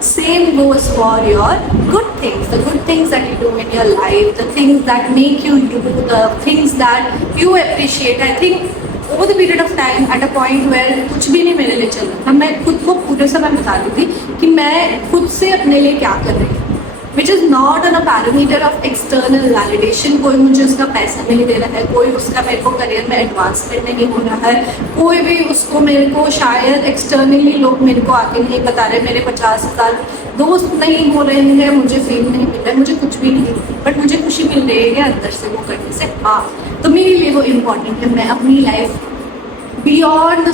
same goes for your good things, the good things that you do in your life, the things that make you you, the things that you appreciate. I think over the period of time, at a point where कुछ भी नहीं मेरे लिए चल रहा था, मैं खुद को पूरे समय बताती थी कि मैं खुद से अपने लिए क्या कर रही हूँ, which is not on a parameter of external validation. कोई मुझे उसका पैसा नहीं दे रहा है, कोई उसका मेरे को करियर में एडवांसमेंट नहीं हो रहा है, कोई भी उसको मेरे को शायद एक्सटर्नली लोग मेरे को आके नहीं बता रहे, मेरे 50,000 दोस्त नहीं हो रहे हैं, मुझे फेम नहीं मिल रहा है, मुझे कुछ भी नहीं, बट मुझे खुशी मिल रही है अंदर से वो करने से. हाँ, तो मेरे लिए वो इम्पॉर्टेंट है. मैं अपनी life beyond the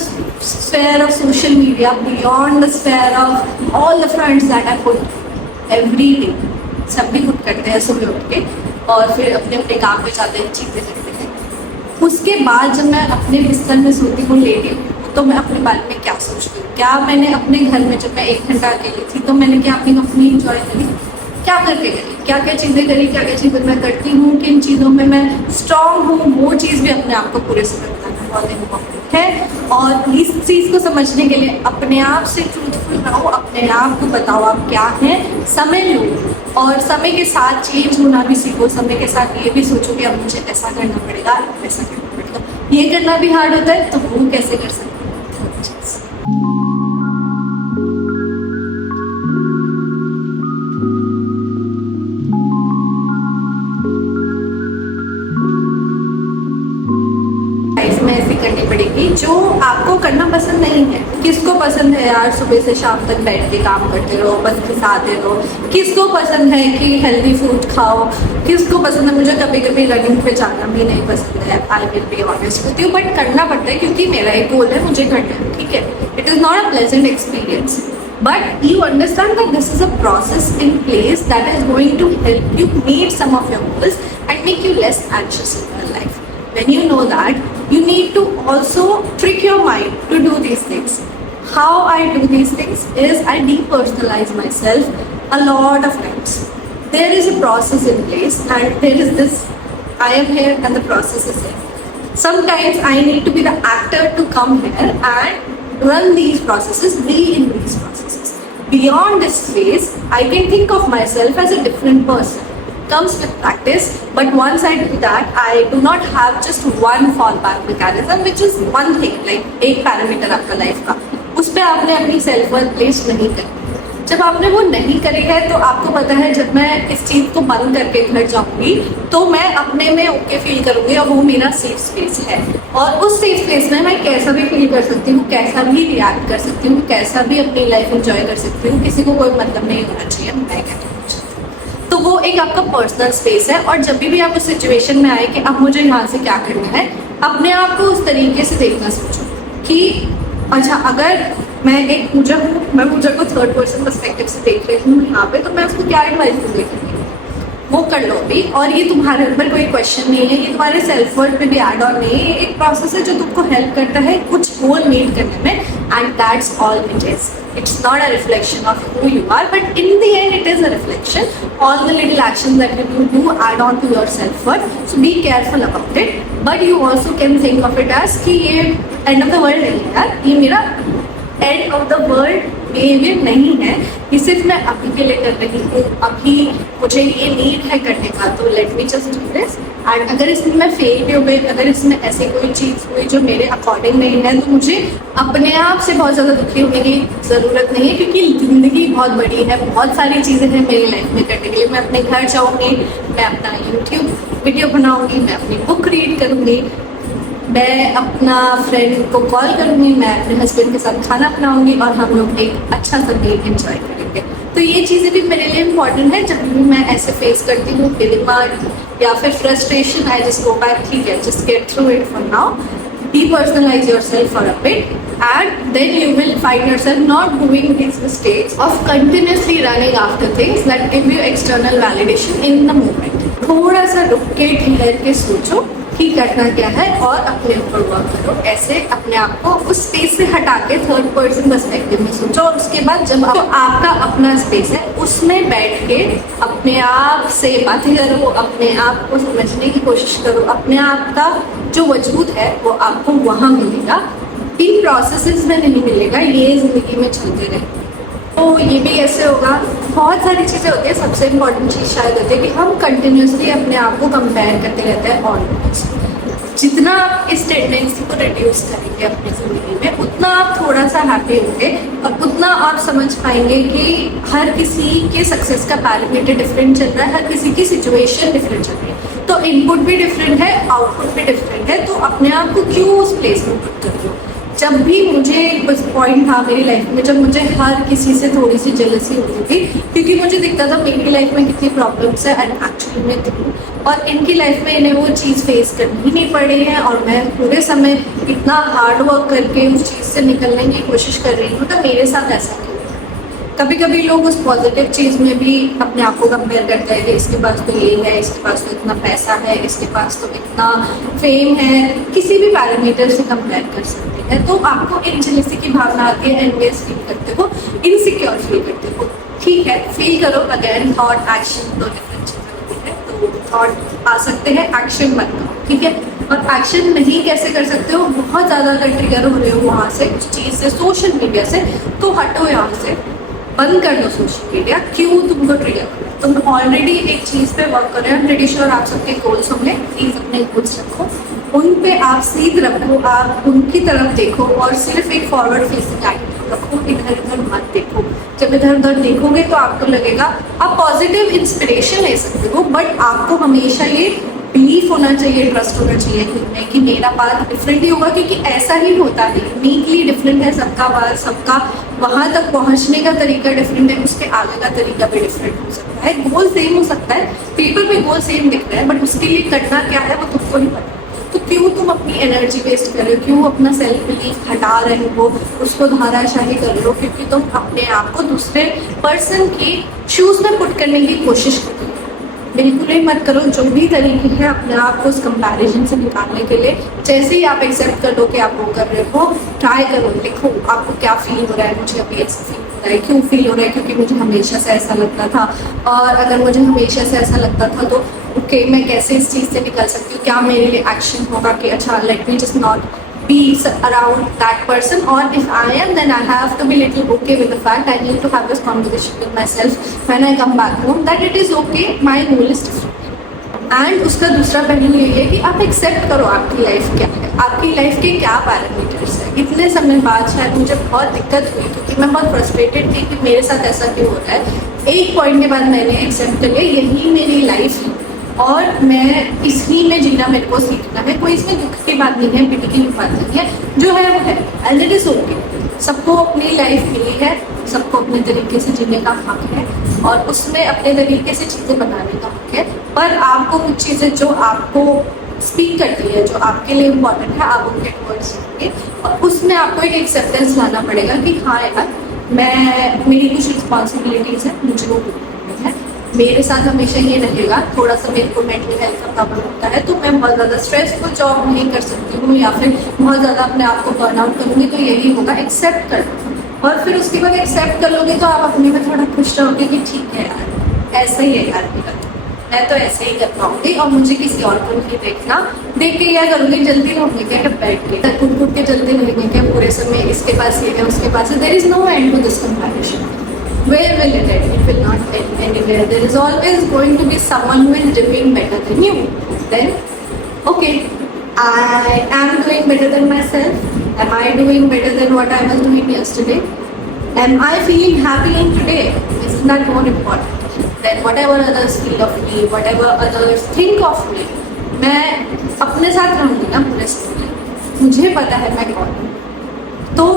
sphere of social media, beyond the sphere of all the fronts that I put every day, सब भी खुद करते हैं सुबह उठ के और फिर अपने अपने काम पे जाते हैं, चीज़ें करते हैं. उसके बाद जब मैं अपने बिस्तर में सोती हूँ, लेटी हूँ, तो मैं अपने बारे में क्या सोचती हूँ, क्या मैंने अपने घर में जब मैं 1 घंटा अकेली थी तो मैंने क्या अपनी कंपनी इंजॉय करी, क्या करके करी, क्या क्या चीज़ें करी, क्या क्या चीज़ें मैं करती हूँ, किन चीज़ों में मैं स्ट्रांग हूँ, वो चीज़ भी अपने आप को पूरे से बताना बहुत इम्पोर्टेंट है. और इस चीज़ को समझने के लिए अपने आप से ट्रूथफुल रहो, अपने आप को बताओ आप क्या हैं, समय लो और समय के साथ चेंज होना भी सीखो. समय के साथ ये भी सोचो कि अब मुझे ऐसा करना पड़ेगा, वैसा करना पड़ेगा. ये करना भी हार्ड होता है, तो वो कैसे कर सकते हैं. करनी पड़ेगी जो आपको करना पसंद नहीं है. किसको पसंद है यार सुबह से शाम तक बैठ के काम करते रहो, बस खिसाते रहो. किसको पसंद है कि हेल्दी फूड खाओ, किसको पसंद है, मुझे कभी कभी रनिंग पे जाना भी नहीं पसंद है, I will be honest with you, but करना पड़ता है क्योंकि मेरा एक गोल है, मुझे करना है. ठीक है, it is not a pleasant experience, but you understand that this is a process in place that is going to help you meet some of your goals and make you less anxious in your life. When you know that, you need to also trick your mind to do these things. How I do these things is I depersonalize myself a lot of times. There is a process in place and there is this, I am here and the process is here. Sometimes I need to be the actor to come here and run these processes, be in these processes. Beyond this phase, I can think of myself as a different person. Comes with practice, but once I do that, I do not have just one fallback mechanism, which is one thing, like एक parameter आपका life का, उस पर आपने अपनी self worth place नहीं करी. जब आपने वो नहीं करी है तो आपको पता है जब मैं इस चीज़ को बंद करके घर जाऊंगी तो मैं अपने में ओके फील करूंगी और वो मेरा सेफ स्पेस है. और उस सेफ स्पेस में मैं कैसा भी फील कर सकती हूँ, कैसा भी रिएक्ट कर सकती हूँ, कैसा भी अपनी लाइफ एंजॉय कर सकती हूँ. किसी को कोई मतलब नहीं होना चाहिए मैं कहती हूँ. तो वो एक आपका पर्सनल स्पेस है. और जब भी आप उस सिचुएशन में आए कि अब मुझे यहाँ से क्या करना है, अपने आप को उस तरीके से देखना सोचो कि अच्छा अगर मैं एक पूजा हूँ, मैं पूजा को 3rd पर्सन पर्सपेक्टिव से देख रही हूँ यहाँ पे, तो मैं उसको क्या एडवाइस दूँगी, वो कर लो अभी. और ये तुम्हारे अंदर कोई क्वेश्चन नहीं है, ये तुम्हारे सेल्फ वर्थ पे भी एड ऑन नहीं है, ये एक प्रोसेस है जो तुमको हेल्प करता है कुछ गोल मीट करने में. And that's all it is. It's not a reflection of who you are, but in the end it is a reflection. All the little actions that you do add on to your self-worth. So be careful about it. But you also can think of it as कि ये end of the world नहीं है यार, ये मेरा end of the world behaviour नहीं है, ये सिर्फ मैं अभी के लिए कर रही हूँ, अभी मुझे ये नीड है करने का, तो let me just do this. And अगर इसमें मैं फेल भी हो गई, अगर इसमें ऐसे कोई चीज़ हुई जो मेरे अकॉर्डिंग नहीं है, तो मुझे अपने आप से बहुत ज़्यादा दुखी होने की ज़रूरत नहीं है, क्योंकि ज़िंदगी बहुत बड़ी है, बहुत सारी चीज़ें हैं मेरी लाइफ में करने के लिए. मैं अपने घर जाऊँगी, मैं अपना यूट्यूब वीडियो बनाऊँगी, मैं अपनी बुक रीड करूँगी, मैं अपना फ्रेंड को कॉल करूँगी, मैं अपने हस्बैंड के साथ खाना बनाऊँगी और हम लोग एक अच्छा सा डे एंजॉय करेंगे. तो ये चीज़ें भी मेरे लिए इम्पॉर्टेंट है. जब भी मैं ऐसे फेस करती हूँ डिमांड या फिर frustration, I just go back, ठीक है, just get through it for now, depersonalize yourself for a bit, and then you will find yourself not doing these mistakes of continuously running after things that give you external validation in the moment. थोड़ा सा रुक के ठहर के सोचो कि करना क्या है और अपने ऊपर वर्क करो. ऐसे अपने आप को उस स्पेस से हटा के 3rd पर्सन पर्सपेक्टिव में सोचो. और उसके बाद जब आपका अपना स्पेस है उसमें बैठ के अपने आप से बातें करो, अपने आप को समझने की कोशिश करो. अपने आप का जो वजूद है वो आपको वहाँ मिलेगा, इन प्रोसेसेस में नहीं मिलेगा. ये ज़िंदगी में चलते रहे. तो ये भी ऐसे होगा। बहुत सारी चीज़ें होती है। सबसे इम्पोर्टेंट चीज़ शायद होती है कि हम कंटिन्यूसली अपने आप को कंपेयर करते रहते हैं ऑलवेज। जितना आप इस टेंडेंसी को रिड्यूस करेंगे अपनी ज़िंदगी में, उतना आप थोड़ा सा हैप्पी होंगे और उतना आप समझ पाएंगे कि हर किसी के सक्सेस का पैरामीटर डिफरेंट चल रहा है, हर किसी की सिचुएशन डिफरेंट चल रही है। तो इनपुट भी डिफरेंट है, आउटपुट भी डिफरेंट है। तो अपने आप को क्यों उस प्लेस में पुट कर दो। जब भी मुझे कुछ पॉइंट था मेरी लाइफ में जब मुझे हर किसी से थोड़ी सी जेलसी होती थी, क्योंकि मुझे दिखता था मेरी लाइफ में कितनी प्रॉब्लम्स है एंड एक्चुअली में थी, और इनकी लाइफ में इन्हें वो चीज़ फेस करनी ही नहीं पड़ी है, और मैं पूरे समय इतना हार्ड वर्क करके उस चीज़ से निकलने की कोशिश कर रही हूँ। तो मेरे साथ ऐसा नहीं। कभी कभी लोग उस पॉजिटिव चीज़ में भी अपने आप को कंपेयर करते हैं कि इसके पास तो ये है, इसके पास तो इतना पैसा है, इसके पास तो इतना फेम है, किसी भी पैरामीटर से कंपेयर कर सकते हैं। तो आपको एक जेलसी की भावना आती है, एनवियस फील करते हो, इनसिक्योर फील करते हो। ठीक है, फील करो। अगेन थॉट एक्शन दो डिफरेंट चीज़ें होती है। तो थॉट आ सकते हैं, एक्शन मत करो, ठीक है। और एक्शन नहीं कैसे कर सकते हो, बहुत ज़्यादा अगर ट्रिगर हो रहे हो वहाँ से, उस चीज़ से, सोशल मीडिया से, तो हटो यहाँ से, बंद कर दो सोशल मीडिया। क्यों तुमको ट्रिगर कर रहा है? तुम ऑलरेडी एक चीज़ पे वर्क कर रहे हो। प्रीटी श्योर आप सबके गोल्स होंगे। प्लीज़ अपने गोल्स रखो, उन पे आप सीध रखो, आप उनकी तरफ देखो और सिर्फ एक फॉरवर्ड फेसिंग एटीट्यूड रखो। इधर उधर मत देखो। जब इधर उधर देखोगे तो आपको लगेगा आप पॉजिटिव इंस्पिरेशन ले सकते हो, बट आपको हमेशा ये बिलीफ होना चाहिए, ट्रस्ट होना चाहिए खुद में कि मेरा पाथ डिफरेंट ही होगा, क्योंकि ऐसा ही होता है। यूनिकली डिफरेंट है सबका पाथ, सबका वहाँ तक पहुँचने का तरीका डिफरेंट है, उसके आगे का तरीका भी डिफरेंट हो सकता है। गोल सेम हो सकता है, पेपर पे गोल सेम दिख रहा है, बट उसके लिए करना क्या है वो तुमको नहीं पता। तो क्यों तुम अपनी एनर्जी वेस्ट कर रहे हो, क्यों अपना सेल्फ बिलीफ हटा रहे हो, उसको धाराशाही कर रहे हो, क्योंकि तुम अपने आप को दूसरे पर्सन की शूज़ में पुट करने की कोशिश कर रहे हो। बिल्कुल ही मत करो। जो भी तरीके हैं अपने आप को उस कंपैरिजन से निकालने के लिए, जैसे ही आप एक्सेप्ट कर लो कि आप वो कर रहे हो, ट्राई करो, लिखो आपको क्या फील हो रहा है। मुझे अभी ऐसा फील हो रहा है, क्यों फील हो रहा है, क्योंकि मुझे हमेशा से ऐसा लगता था, और अगर मुझे हमेशा से ऐसा लगता था तो ओके, मैं कैसे इस चीज़ से निकल सकती हूँ। क्या मेरे लिए एक्शन होगा कि अच्छा, let me just not be around that person, or if I am, then I have to be little okay with the fact I need to have this conversation with myself when I come back home that it is okay, my goal is different. And उसका दूसरा पहलू ये है कि आप accept करो आपकी life क्या है, आपकी लाइफ के क्या पैरामीटर्स है। इतने समय बाद शायद मुझे बहुत दिक्कत हुई, क्योंकि मैं बहुत फ्रस्ट्रेटेड थी कि मेरे साथ ऐसा क्यों हो रहा है। एक पॉइंट के बाद मैंने एक्सेप्ट कर लिया, यही मेरी लाइफ है और मैं इसी में जीना मेरे को सीखना है। कोई इसमें दुख की बात नहीं है, पिटी की बात नहीं है, जो है वो है, एंड इट इज ओके। सबको अपनी लाइफ मिली है, सबको अपने तरीके से जीने का हक है, और उसमें अपने तरीके से चीज़ें बनाने का हक है। पर आपको कुछ चीज़ें जो आपको स्पीक करती है, जो आपके लिए इम्पोर्टेंट है, आप उनके वर्ड्स सुनिए, और उसमें आपको एक एक्सेप्टेंस लाना पड़ेगा कि हाँ यार, मेरी कुछ रिस्पॉन्सिबिलिटीज़ है, मुझे वो है, मेरे साथ हमेशा ये रहेगा। थोड़ा सा मेरे को मेंटल हेल्थ का प्रॉब्लम होता है, तो मैं बहुत ज़्यादा स्ट्रेसफुल जॉब नहीं कर सकती हूँ, या फिर बहुत ज़्यादा अपने आप को बर्न आउट करूँगी। तो यही होगा, एक्सेप्ट कर लो। और फिर उसके बाद एक्सेप्ट कर लोगे तो आप अपने में थोड़ा खुश रहोगे कि ठीक है यार, ऐसा ही है यार, मैं तो ऐसे ही कर पाऊँगी, और मुझे किसी और को नहीं देखना। देख के क्या करूँगी, जल्दी रहेंगे क्या बैठ के कुट कुट के जल्दी रहेंगे क्या पूरे समय, इसके पास ये है, उसके पास है। There is no end to this comparison. Where will it end? It will not end anywhere. There is always going to be someone who is doing better than you. Then, okay, I am doing better than myself. Am I doing better than what I was doing yesterday? Am I feeling happy in today? Isn't that more important than whatever others feel of me, whatever others think of me? मैं अपने साथ रहूँगी ना पूरे समय। मुझे पता है मैं कौन हूँ, तो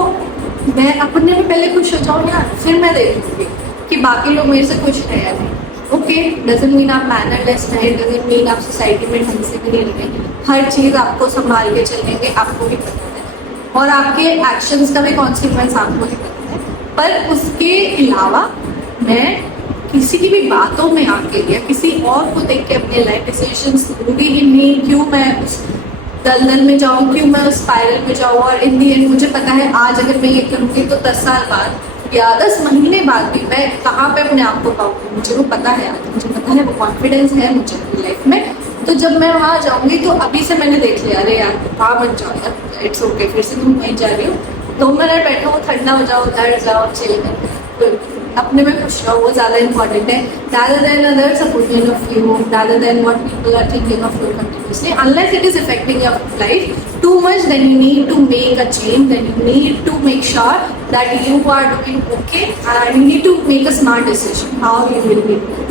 मैं अपने में पहले खुश हो जाऊँ यार, फिर मैं देखूँगी कि बाकी लोग मेरे से खुश है या नहीं। ओके, डजंट मीन आप मैनरलेस हैं, डजंट मीन आप सोसाइटी में ढंग से नहीं रहेंगे। हर चीज़ आपको संभाल के चलेंगे, आपको भी पता है, और आपके एक्शंस का भी कॉन्सिक्वेंस आपको भी पता है। पर उसके अलावा मैं किसी की भी बातों में आके या किसी और को देख के अपने लाइफ डिसीजंस लूँगी ही नहीं। क्यों मैं उस दलदल में जाऊँ, क्यों मैं उस स्पाइरल में जाऊँ, और इन दी एंड मुझे पता है आज अगर मैं ये करूँगी तो 10 साल बाद या 10 महीने बाद भी मैं कहाँ पे अपने आप को पाऊँगी, मुझे वो पता है। आज मुझे पता है, वो कॉन्फिडेंस है मुझे अपनी लाइफ में। तो जब मैं वहाँ जाऊँगी तो अभी से मैंने देख लिया, अरे यार वहाँ मत जाओ यार, इट्स ओके, फिर से तुम वहीं जा रही हो, 2 मिनट बैठो, ठंडा हो जाओ, घर जाओ, चिल कर, अपने में खुश रहो, वो ज़्यादा इंपॉर्टेंट है, rather than others opinion of you, rather than what people are thinking of you continuously. Unless it is affecting your life too much, then you need to make a change, then you need to make sure that you are doing okay and you need to make a smart decision how you will be doing.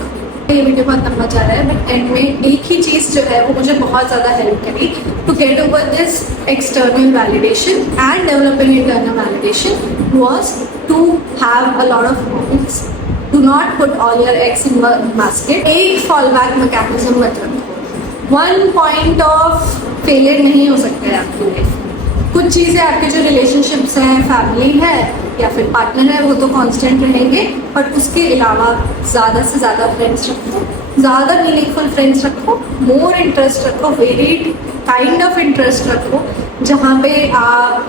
ये video बहुत लंबा जा रहा है, but and में एक ही चीज़ जो है वो मुझे बहुत ज़्यादा हेल्प करी to get over this external validation and developing internal validation was to have a lot of hobbies. Do not put all your eggs in one basket. एक फॉल बैक मैकेनिज्म मत रखो. वन पॉइंट ऑफ फेलियर नहीं हो सकता है आपकी life. कुछ चीज़ें आपके जो रिलेशनशिप्स हैं, फैमिली है या फिर पार्टनर है, वो तो कांस्टेंट रहेंगे, बट उसके अलावा ज़्यादा से ज़्यादा फ्रेंड्स रखो, ज़्यादा मीनिंगफुल फ्रेंड्स रखो, मोर इंटरेस्ट रखो, वेरिड काइंड ऑफ इंटरेस्ट रखो, जहाँ पे आप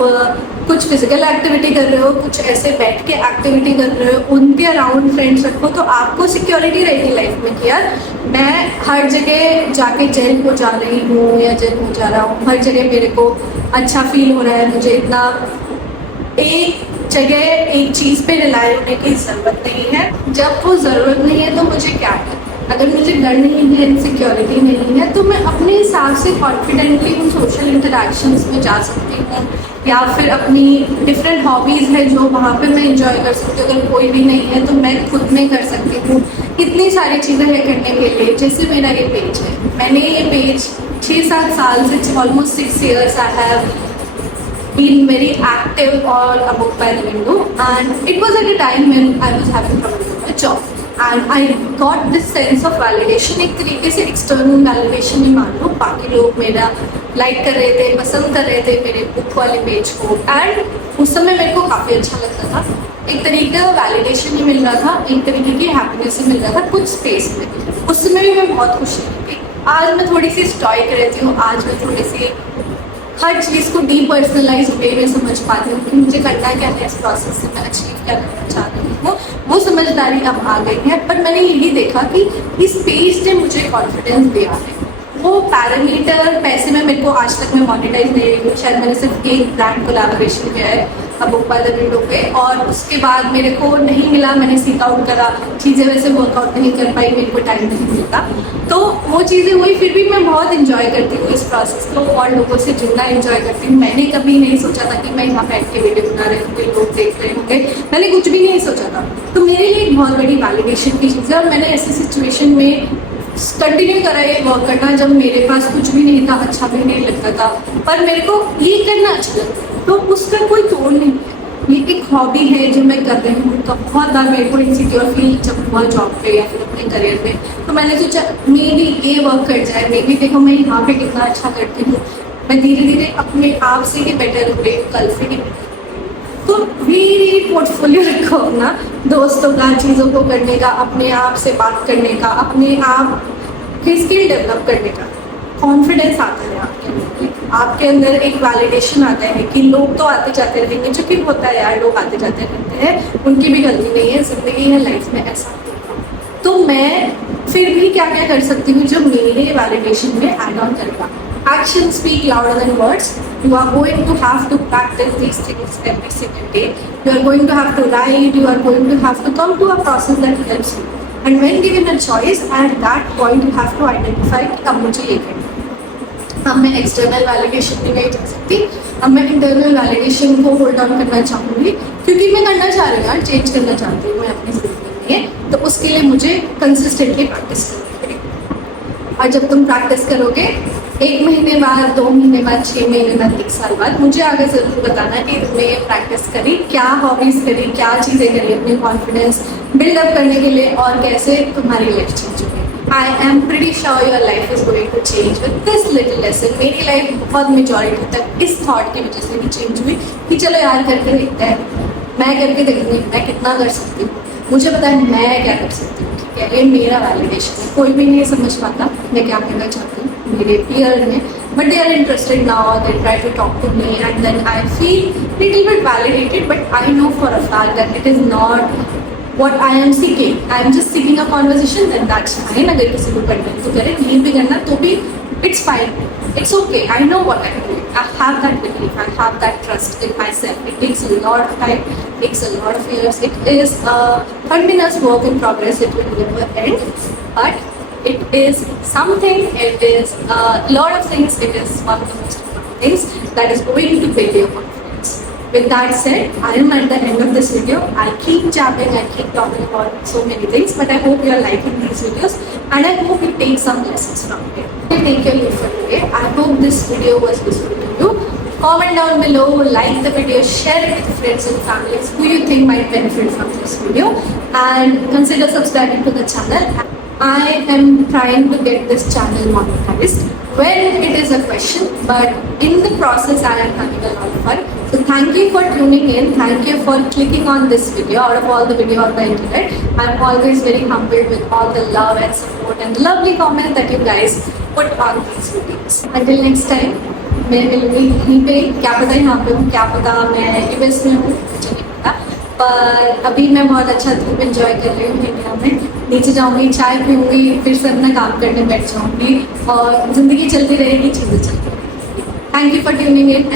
कुछ फिजिकल एक्टिविटी कर रहे हो, कुछ ऐसे बैठ के एक्टिविटी कर रहे हो, उनके अराउंड फ्रेंड्स रखो, तो आपको सिक्योरिटी रहेगी लाइफ में कि यार मैं हर जगह जाके जेल हो जा रही हूँ या जेल हो जा रहा हूँ, हर जगह मेरे को अच्छा फील हो रहा है, मुझे इतना एक जगह एक चीज़ पे रिलाय होने की ज़रूरत नहीं है. जब वो ज़रूरत नहीं है तो मुझे क्या है, अगर मुझे डर नहीं है, इनसिक्योरिटी नहीं है, तो मैं अपने हिसाब से कॉन्फिडेंटली उन सोशल इंटरेक्शंस में जा सकती हूँ, या फिर अपनी डिफरेंट हॉबीज़ है जो वहाँ पे मैं इंजॉय कर सकती हूँ. अगर कोई भी नहीं है तो मैं खुद में कर सकती हूँ. इतनी सारी चीज़ें हैं करने के लिए. जैसे मेरा ये पेज है, मैंने ये पेज 6-7 साल से, almost 6 years I have been very active on a book by the window, and it was at a time when I was having trouble with my job, and I got this sense of validation. एक तरीके से external validation ही मान लो. बाकी लोग मेरा like कर रहे थे, पसंद कर रहे थे मेरे बुक वाले पेज को, एंड उस समय मेरे को काफ़ी अच्छा लगता था. एक तरीके का वैलिडेशन ही मिल रहा था, एक तरीके की हैप्पीनेस ही मिल रहा था कुछ स्पेस में. उस समय भी मैं बहुत खुश थी. आज मैं थोड़ी सी स्टॉइक रहती हूँ, आज मैं थोड़ी सी हर चीज़ को डीपर्सनलाइज वे में समझ पाती हूँ कि मुझे करना क्या है, इस प्रोसेस से मैं अचीव क्या करना चाहती हूँ. वो समझदारी अब आ गई है. पर मैंने यही देखा कि इस पेज ने मुझे कॉन्फिडेंस दिया है. वो पैरामीटर पैसे में मेरे को आज तक मैं मोनेटाइज नहीं रही हूँ. शायद मैंने सिर्फ एक ब्रांड कोलैबोरेशन किया है अब बुक बाय द विंडो पे, और उसके बाद मेरे को नहीं मिला. मैंने सीक आउट करा, चीज़ें वैसे वर्कआउट नहीं कर पाई, मेरे को टाइम नहीं मिलता. तो वो चीज़ें हुई, फिर भी मैं बहुत इंजॉय करती हूँ इस प्रोसेस को, और लोगों से जुड़ना इंजॉय करती हूँ. मैंने कभी नहीं सोचा था कि मैं यहाँ बैठ के वीडियो बना रही हूँ, लोग देख रहे होंगे. मैंने कुछ भी नहीं सोचा था. तो मेरे लिए एक बहुत बड़ी वैलिडेशन की चीज़ है, और मैंने ऐसी सिचुएशन में कंटिन्यू करा ये वर्क करना जब मेरे पास कुछ भी नहीं था, अच्छा भी नहीं लगता था, पर मेरे को ये करना अच्छा लगता. तो उसका कोई तोड़ नहीं. ये एक हॉबी है जो मैं कर रही हूँ. तो बहुत बार मेरे को इनसिक्योर फील जब हुआ जॉब पे या फिर अपने करियर में, तो मैंने सोचा मे भी ये वर्क कर जाए, मे भी देखो मैं यहाँ पे कितना अच्छा करती हूँ, मैं धीरे धीरे अपने आप से ही बेटर हो रही हूँ कल से ही. तो भी पोर्टफोलियो रखो अपना, दोस्तों का, चीज़ों को करने का, अपने आप से बात करने का, अपने आप की स्किल डेवलप करने का. कॉन्फिडेंस आता है आपके अंदर एक वैलिडेशन आता है कि लोग तो आते जाते रहेंगे, जो कि होता है यार, लोग आते जाते रहते हैं, उनकी भी गलती नहीं है, जिंदगी है, लाइफ में ऐसा. तो मैं फिर भी क्या क्या कर सकती हूँ जो मेरे वैलिडेशन में ऐड ऑन करेगा. Actions speak louder than words. You are going to have to practice these things every single day. You are going to have to write. You are going to have to come to a process that helps you. And when given a choice, at that point you have to identify कि अब मुझे ये करना है. अब मैं external validation में नहीं जा सकती, अब मैं इंटरनल वैलिडेशन को होल्ड ऑन करना चाहूँगी, क्योंकि मैं करना चाह रही हूँ यार, चेंज करना चाहती हूँ मैं अपनी जिंदगी में. तो उसके लिए मुझे कंसिस्टेंटली प्रैक्टिस करनी पड़ेगी. और जब तुम प्रैक्टिस करोगे, 1 महीने बाद, 2 महीने बाद, 6 महीने बाद, 1 साल बाद, मुझे आगे ज़रूर बताना कि तुमने ये प्रैक्टिस करी, क्या हॉबीज़ करी, क्या चीज़ें करी अपनी कॉन्फिडेंस बिल्डअप करने के लिए, और कैसे तुम्हारी लाइफ चेंज हुई. I am pretty sure your life is going to change with this little lesson. मेरी लाइफ बहुत मेजॉरिटी तक इस थॉट की वजह से भी चेंज हुई कि चलो यार करके देखते हैं, मैं करके देखूँगी मैं कितना कर सकती हूँ, मुझे पता है मैं क्या कर सकती हूँ. ठीक है, ये मेरा वैलिडेशन है. कोई भी नहीं समझ पाता मैं क्या करना चाहती हूँ, मेरे peer में, but they are interested now, they try to talk to me, and then I feel little bit validated, but I know for a fact that it is not what I am seeking. I am just seeking a conversation, then that's fine. अगर किसी को करना है तो करें, नहीं भी करना तो भी it's fine, it's okay. I know what I'm doing. I have that belief, I have that trust in myself. It takes a lot of time takes a lot of years. It is a continuous work in progress. It will never end. But it is something, it is a lot of things. It is one of the most important things that is going to build your confidence. With that said, I am at the end of this video. I'll keep jabbing, I'll keep talking about so many things, but I hope you are liking these videos and I hope you take some lessons from it. Take your leave for today. I hope this video was useful to you. Comment down below, like the video, share it with friends and families who you think might benefit from this video, and consider subscribing to the channel. I am trying to get this channel monetized. When it is a question, but in the process I am having a lot of fun. So thank you for tuning in. Thank you for clicking on this video. Out of all the video on the internet, I'm always very humbled with all the love and support and lovely comments that you guys put on these videos. Until next time, मैं मिलूंगी यहीं पे, क्या पता यहाँ पे हूँ, क्या पता मैं यूएस में हूँ, मुझे नहीं पता, पर अभी मैं बहुत अच्छा ट्रिप एंजॉय कर रही हूँ इंडिया में. नीचे जाऊँगी, चाय पीऊँगी, फिर से अपना काम करने बैठ जाऊँगी और ज़िंदगी चलती रहेगी, चीज़ें चलती रहेगी. Thank you for tuning in.